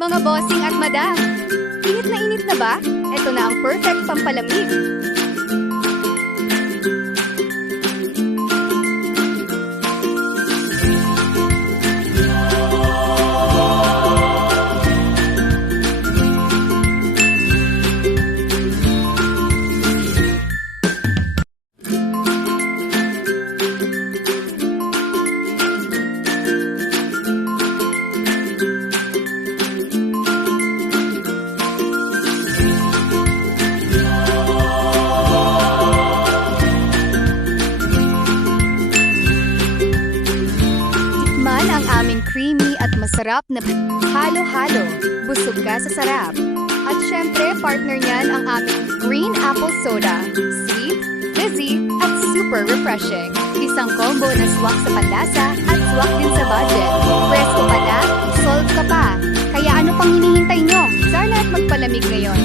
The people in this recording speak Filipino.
Mga bossing at madam, init na ba? Ito na ang perfect pampalamig. Man ang aming creamy at masarap na halo-halo. Busog ka sa sarap. At syempre, partner niyan ang aming green apple soda. Sweet, fizzy, at super refreshing. Isang combo na swak sa panlasa at swak din sa budget. Presko pa na, solve ka pa. Kaya ano pang hinihintay nyo? Sana at magpalamig ngayon.